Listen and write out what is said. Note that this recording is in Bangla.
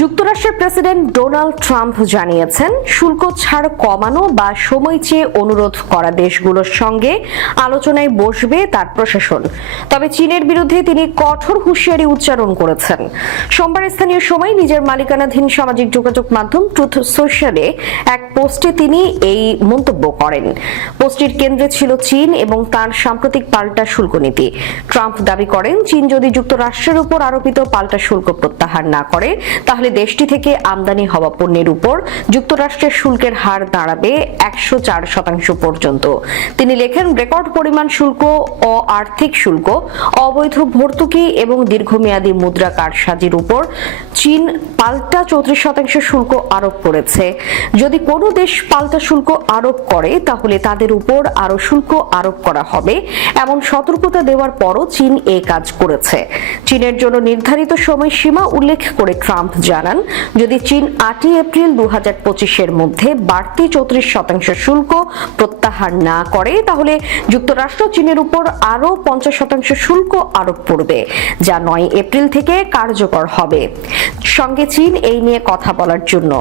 যুক্তরাষ্ট্রের প্রেসিডেন্ট ডোনাল্ড ট্রাম্প জানিয়েছেন, শুল্ক ছাড় কমানো বা সময় চেয়ে অনুরোধ করা দেশগুলোর সঙ্গে আলোচনায় বসবে তার প্রশাসন। তবে চীনের বিরুদ্ধে তিনি কঠোর হুঁশিয়ারি উচ্চারণ করেছেন। সোমবার স্থানীয় সময় নিজের মালিকানাধীন সামাজিক যোগাযোগ মাধ্যম ট্রুথ সোশ্যালে এক পোস্টে তিনি এই মন্তব্য করেন। পোস্টটির কেন্দ্রে ছিল চীন এবং তার সাম্প্রতিক পাল্টা শুল্ক নীতি। ট্রাম্প দাবি করেন, চীন যদি যুক্তরাষ্ট্রের উপর আরোপিত পাল্টা শুল্ক প্রত্যাহার না করে, তাহলে দেশটি থেকে আমদানি হওয়া পণ্যের উপর যুক্তরাষ্ট্রের শুল্কের হার দাঁড়াবে একশো চার শতাংশ পর্যন্ত। তিনি লেখেন, রেকর্ড পরিমাণ শুল্ক ও আর্থিক শুল্ক, অবৈধ ভর্তুকি এবং দীর্ঘমেয়াদী মুদ্রা কারসাজির উপর চীন পাল্টা চৌত্রিশ শতাংশ শুল্ক আরোপ করেছে। যদি কোনো দেশ পাল্টা শুল্ক আরোপ করে, তাহলে তাদের উপর আরও শুল্ক আরোপ করা হবে। এমন সতর্কতা দেওয়ার পরও চীন এ কাজ করেছে। চীনের জন্য নির্ধারিত সময়সীমা উল্লেখ করে ট্রাম্প জানান, যদি চীন আটই এপ্রিল দু হাজার পঁচিশের মধ্যে বাড়তি চৌত্রিশ শতাংশ শুল্ক প্রত্যাহার না করে, তাহলে যুক্তরাষ্ট্র চীনের উপর আরও পঞ্চাশ শতাংশ শুল্ক আরোপ করবে, যা নয় এপ্রিল থেকে কার্যকর হবে। সঙ্গে চীন এই নিয়ে কথা বলার জন্য।